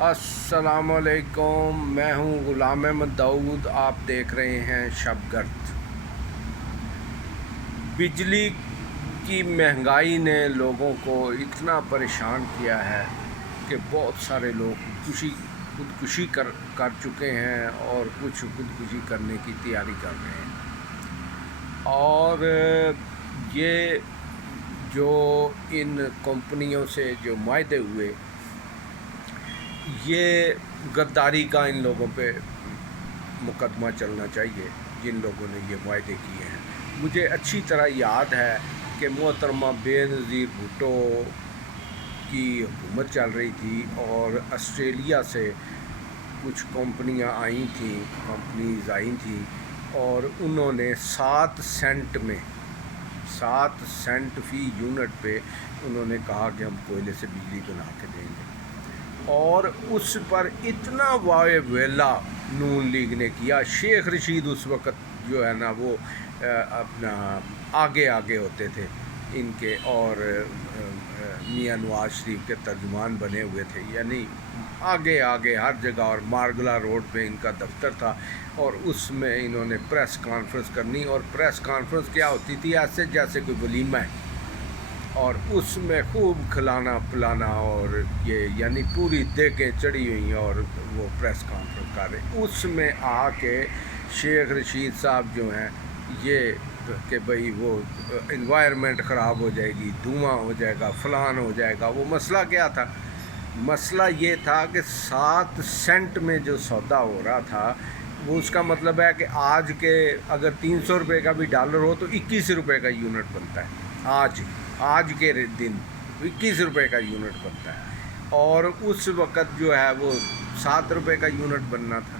السلام علیکم، میں ہوں غلام احمد داؤد۔ آپ دیکھ رہے ہیں شب گرد۔ بجلی کی مہنگائی نے لوگوں کو اتنا پریشان کیا ہے کہ بہت سارے لوگ خودکشی کر چکے ہیں اور کچھ خودکشی کرنے کی تیاری کر رہے ہیں۔ اور یہ جو ان کمپنیوں سے جو معاہدے ہوئے، یہ غداری کا ان لوگوں پہ مقدمہ چلنا چاہیے جن لوگوں نے یہ معاہدے کیے ہیں۔ مجھے اچھی طرح یاد ہے کہ محترمہ بے نظیر بھٹو کی حکومت چل رہی تھی اور آسٹریلیا سے کچھ کمپنیز آئی تھیں اور انہوں نے 7 سینٹ فی یونٹ پہ انہوں نے کہا کہ ہم کوئلے سے بجلی بنا کے دیں گے، اور اس پر اتنا واوے ویلا نون لیگ نے کیا۔ شیخ رشید اس وقت جو ہے نا وہ اپنا آگے ہوتے تھے ان کے، اور میاں نواز شریف کے ترجمان بنے ہوئے تھے، یعنی آگے ہر جگہ، اور مارگلا روڈ پہ ان کا دفتر تھا، اور اس میں انہوں نے پریس کانفرنس کرنی، اور پریس کانفرنس کیا ہوتی تھی ایسے جیسے کوئی ولیمہ ہے، اور اس میں خوب کھلانا پلانا، اور یہ یعنی پوری دیگیں چڑھی ہوئی اور وہ پریس کانفرنس کر رہے۔ اس میں آ کے شیخ رشید صاحب جو ہیں یہ کہ بھئی وہ انوائرمنٹ خراب ہو جائے گی، دھواں ہو جائے گا، فلان ہو جائے گا۔ وہ مسئلہ کیا تھا؟ مسئلہ یہ تھا کہ 7 سینٹ میں جو سودا ہو رہا تھا، وہ اس کا مطلب ہے کہ آج کے اگر 300 روپے کا بھی ڈالر ہو تو 21 روپے کا یونٹ بنتا ہے۔ آج کے دن 21 روپے کا یونٹ بنتا ہے، اور اس وقت جو ہے وہ 7 روپے کا یونٹ بننا تھا،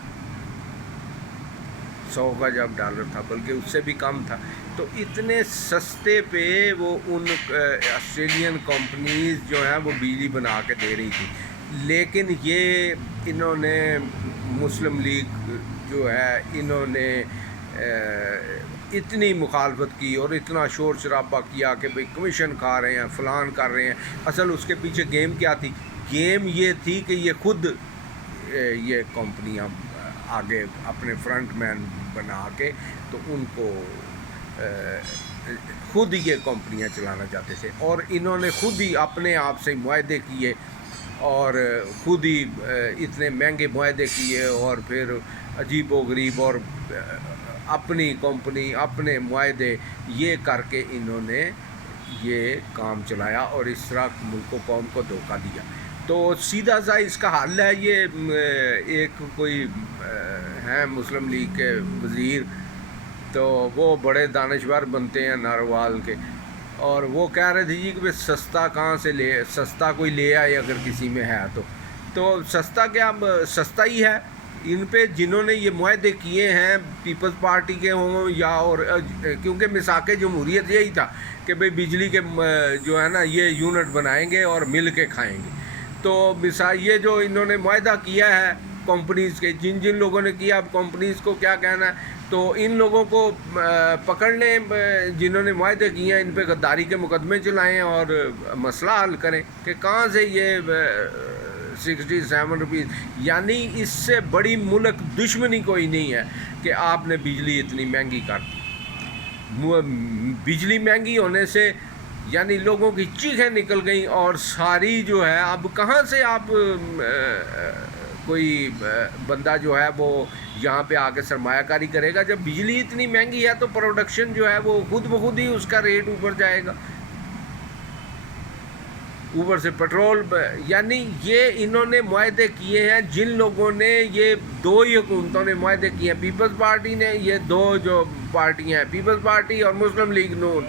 100 کا جب ڈالر تھا، بلکہ اس سے بھی کم تھا۔ تو اتنے سستے پہ وہ ان آسٹریلین کمپنیز جو ہیں وہ بجلی بنا کے دے رہی تھی، لیکن یہ انہوں نے مسلم لیگ جو ہے انہوں نے اتنی مخالفت کی اور اتنا شور شرابہ کیا کہ بھئی کمیشن کھا رہے ہیں، فلان کر رہے ہیں۔ اصل اس کے پیچھے گیم کیا تھی؟ گیم یہ تھی کہ یہ خود یہ کمپنیاں آگے اپنے فرنٹ مین بنا کے تو ان کو خود یہ کمپنیاں چلانا چاہتے تھے، اور انہوں نے خود ہی اپنے آپ سے معاہدے کیے، اور خود ہی اتنے مہنگے معاہدے کیے، اور پھر عجیب و غریب اور اپنی کمپنی اپنے معاہدے یہ کر کے انہوں نے یہ کام چلایا، اور اس طرح ملک و قوم کو دھوکہ دیا۔ تو سیدھا سا اس کا حل ہے، یہ ایک کوئی ہیں مسلم لیگ کے وزیر، تو وہ بڑے دانشور بنتے ہیں ناروال کے، اور وہ کہہ رہے تھے جی کہ سستا کہاں سے سستا کوئی لے آئے اگر کسی میں ہے تو سستا کیا، سستا ہی ہے ان پہ جنہوں نے یہ معاہدے کیے ہیں، پیپلز پارٹی کے ہوں یا اور، کیونکہ میثاق جمہوریت یہی تھا کہ بھئی بجلی کے جو ہے نا یہ یونٹ بنائیں گے اور مل کے کھائیں گے۔ تو یہ جو انہوں نے معاہدہ کیا ہے کمپنیز کے، جن لوگوں نے کیا، اب کمپنیز کو کیا کہنا ہے؟ تو ان لوگوں کو پکڑ لیں جنہوں نے معاہدے کیے ہیں، ان پہ غداری کے مقدمے چلائیں اور مسئلہ حل کریں کہ کہاں سے یہ 67 روپیز، یعنی اس سے بڑی ملک دشمنی کوئی نہیں ہے کہ آپ نے بجلی اتنی مہنگی کر دی۔ بجلی مہنگی ہونے سے یعنی لوگوں کی چیخیں نکل گئیں، اور ساری جو ہے اب کہاں سے آپ کوئی بندہ جو ہے وہ یہاں پہ آ کے سرمایہ کاری کرے گا؟ جب بجلی اتنی مہنگی ہے تو پروڈکشن جو ہے وہ خود بخود ہی اس کا ریٹ اوپر جائے گا، اوپر سے پیٹرول۔ یعنی یہ انہوں نے معاہدے کیے ہیں، جن لوگوں نے یہ دو ہی حکومتوں نے معاہدے کیے ہیں، پیپلز پارٹی نے، یہ دو جو پارٹیاں ہیں پیپلز پارٹی اور مسلم لیگ نون،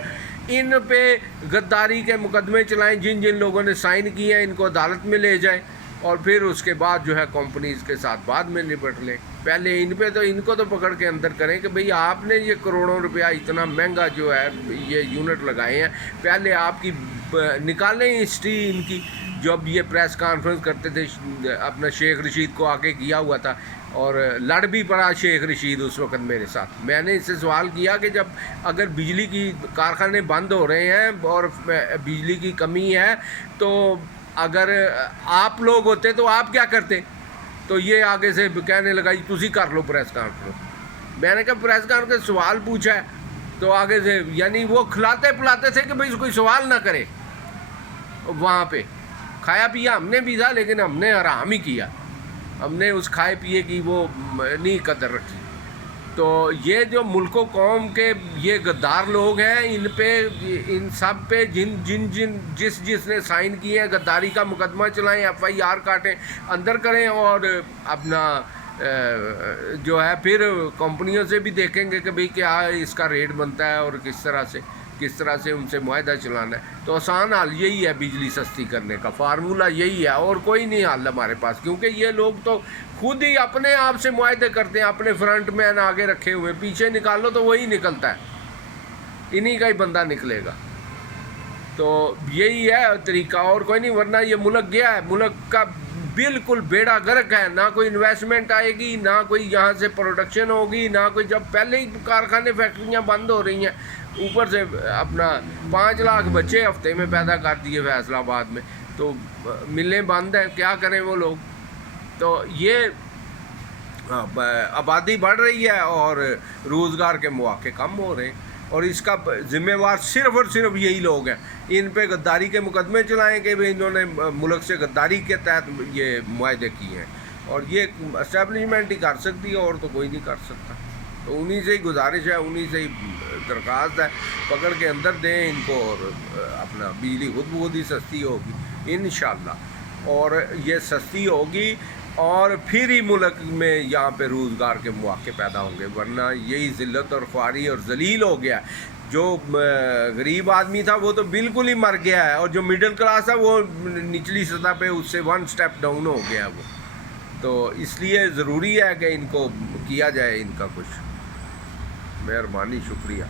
ان پہ غداری کے مقدمے چلائیں، جن لوگوں نے سائن کیے ہیں ان کو عدالت میں لے جائیں، اور پھر اس کے بعد جو ہے کمپنیز کے ساتھ بعد میں نپٹ لیں۔ پہلے ان کو تو پکڑ کے اندر کریں کہ بھئی آپ نے یہ کروڑوں روپیہ اتنا مہنگا جو ہے یہ یونٹ لگائے ہیں، پہلے آپ کی نکالیں ہسٹری ان کی۔ جب یہ پریس کانفرنس کرتے تھے اپنا شیخ رشید کو آگے کیا ہوا تھا، اور لڑ بھی پڑا شیخ رشید اس وقت میرے ساتھ۔ میں نے اس سے سوال کیا کہ جب اگر بجلی کی کارخانے بند ہو رہے ہیں اور بجلی کی کمی ہے تو اگر آپ لوگ ہوتے تو آپ کیا کرتے؟ تو یہ آگے سے کہنے لگا جی تسی کر لو پریس کانفرنس. میں نے کہا پریس کانفرنس سوال پوچھا ہے تو آگے سے یعنی وہ کھلاتے پلاتے تھے کہ بھئی کوئی سوال نہ کرے. وہاں پہ کھایا پیا ہم نے بھی تھا لیکن ہم نے آرام ہی کیا, ہم نے اس کھائے پیے کی وہ نہیں قدر رکھی. تو یہ جو ملک و قوم کے یہ غدار لوگ ہیں, ان سب پہ جس نے سائن کیے ہیں غداری کا مقدمہ چلائیں, FIR کاٹیں, اندر کریں, اور اپنا جو ہے پھر کمپنیوں سے بھی دیکھیں گے کہ بھئی کیا اس کا ریٹ بنتا ہے اور کس طرح سے ان سے معاہدہ چلانا ہے. تو آسان حل یہی ہے بجلی سستی کرنے کا, فارمولہ یہی ہے اور کوئی نہیں حل ہمارے پاس, کیونکہ یہ لوگ تو خود ہی اپنے آپ سے معاہدے کرتے ہیں, اپنے فرنٹ مین آگے رکھے ہوئے, پیچھے نکالو تو وہی نکلتا ہے, انہی کا ہی بندہ نکلے گا. تو یہی ہے طریقہ اور کوئی نہیں, ورنہ یہ ملک گیا ہے, ملک کا بالکل بیڑا غرق ہے. نہ کوئی انویسٹمنٹ آئے گی, نہ کوئی یہاں سے پروڈکشن ہوگی, نہ کوئی, جب پہلے ہی کارخانے فیکٹریاں بند ہو رہی ہیں, اوپر سے اپنا 5 لاکھ بچے ہفتے میں پیدا کر دیے فیصل آباد میں, تو ملیں بند ہیں, کیا کریں وہ لوگ. تو یہ آبادی بڑھ رہی ہے اور روزگار کے مواقع کم ہو رہے ہیں, اور اس کا ذمہ وار صرف اور صرف یہی لوگ ہیں. ان پہ غداری کے مقدمے چلائیں کہ بھئی انہوں نے ملک سے غداری کے تحت یہ معاہدے کیے ہیں, اور یہ اسٹیبلشمنٹ ہی کر سکتی ہے اور تو کوئی نہیں کر سکتا. تو انہی سے ہی گزارش ہے, انہی سے ہی درخواست ہے, پکڑ کے اندر دیں ان کو, اور اپنا بجلی خود بخود ہی سستی ہوگی انشاءاللہ, اور یہ سستی ہوگی اور پھر ہی ملک میں یہاں پہ روزگار کے مواقع پیدا ہوں گے. ورنہ یہی ذلت اور خواری اور ذلیل ہو گیا. جو غریب آدمی تھا وہ تو بالکل ہی مر گیا ہے, اور جو مڈل کلاس ہے وہ نچلی سطح پہ اس سے 1 سٹیپ ڈاؤن ہو گیا وہ. تو اس لیے ضروری ہے کہ ان کو کیا جائے ان کا کچھ. مہربانی, شکریہ.